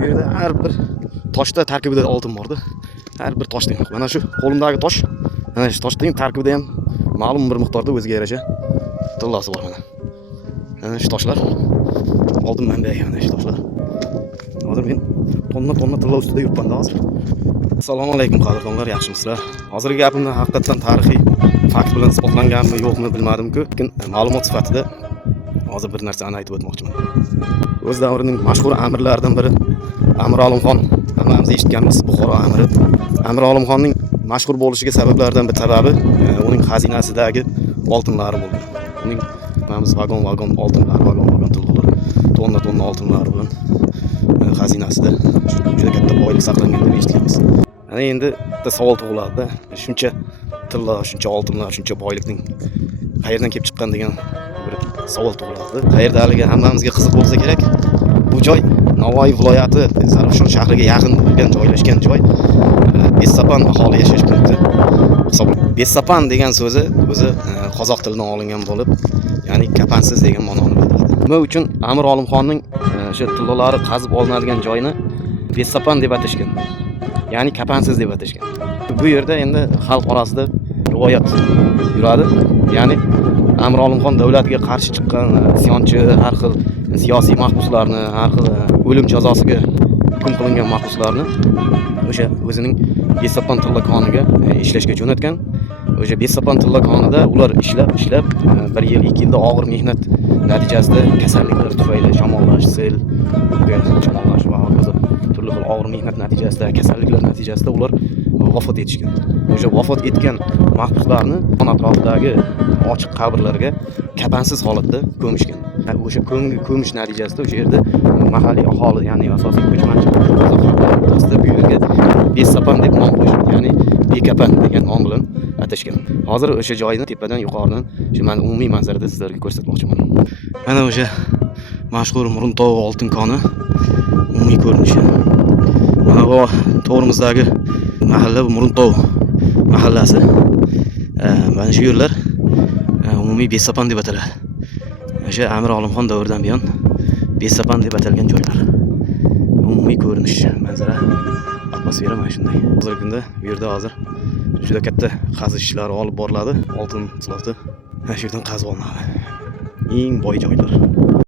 Bu yerda har bir toshda tarkibida oltin bor-da. Har bir toshning. Mana shu qo'limdagi tosh, mana shu toshning tarkibida ham ma'lum bir miqdorda o'ziga yarasha tillasi bor mana. Mana shu toshlar oltin manbai mana shu toshlar. Hozir men tonna tilla ustida yuribman hozir. Assalomu alaykum qadrdonlar, yaxshimisizlar? Hozirgi gapimni haqiqatan tarixiy fakt bilan isbotlanganmi yo'qmi bilmadim-ku, lekin ma'lumot sifatida hozir bir narsani aytib o'tmoqchiman. O'z davrining mashhur amirlaridan biri Amir Olimxon, hammamiz eshitganmiz, Buxoro amiri. Amir Olimxonning mashhur bo'lishiga sabablardan bir sababi uning xazinasidagi oltinlari bo'ldi. Uning hammamiz vagon oltinlar, vagon tillalar, tonna oltinlar bilan xazinasida juda katta boylik saqlangan deb eshitganmiz. Ana endi bitta savol tug'iladi-da. Shuncha tilla, shuncha oltinlar, shuncha boylikning qayerdan kelib chiqqan degan bir savol tug'iladi. Qayerdaligi hammamizga qiziq bo'lsa kerak. Bu joy Navoiy viloyati Zarafshon shahriga yaqin bo'lgan joylashgan joy. Bessapan aholi yashash punkti hisoblanadi. Bessapan degan so'zi o'zi qozoq tilidan olingan bo'lib, ya'ni kapansiz degan ma'noni bildiradi. Nima uchun Amir Olimxonning o'sha tillalari qazib olinadigan joyni Bessapan deb atashgan. Ya'ni kapansiz deb atashgan. Bu yerda endi xalq orasida rivoyat yuradi. Ya'ni Amir Olimxon davlatga qarshi chiqqan isyonchi, har xil siyosiy mahbuslarni, har xil o'lim jazosiga hukm qilingan mahbuslarni o'sha o'zining Bessapan tilla koniga ishlashga jo'natgan. O'sha Bessapan tilla konida ular ishlab 1 yil, 2 yilda og'ir mehnat natijasida kasalliklar tufayli shamollash, sel, shamollash va hokazo turli xil og'ir mehnat natijasida, kasalliklar natijasida ular vafot etishgan. O'sha vafot etgan mahbuslarni kon atrofidagi ochiq qabrlarga kapansiz holatda ko'mishgan. O'sha ko'mish natijasida o'sha yerda mahalliy aholi, ya'ni asosiy ko'chmanchi o'rtasida bu yerga Bessapan deb nom qo'yishgan, ya'ni bekapan degan nom bilan atashgan. Hozir o'sha joyni tepadan yuqoridan shu men umumiy manzarada sizlarga ko'rsatmoqchiman. Mana o'sha mashhur Muruntov oltin koni umumiy ko'rinishi. Mana bu to'g'rimizdagi mahalla Muruntov mahallasi. Mana shu yerlar umumiy Bessapan deb ataladi. O'sha Amir Olimxon davridan buyon Bessapan deb atalgan joylar. Umumiy ko'rinish, manzara, atmosfera mana shunday. Hozirgi kunda bu yerda hozir juda katta qazish ishlari olib boriladi. Oltin siloti mana shu yerdan qazib olinadi. Eng boy joylar.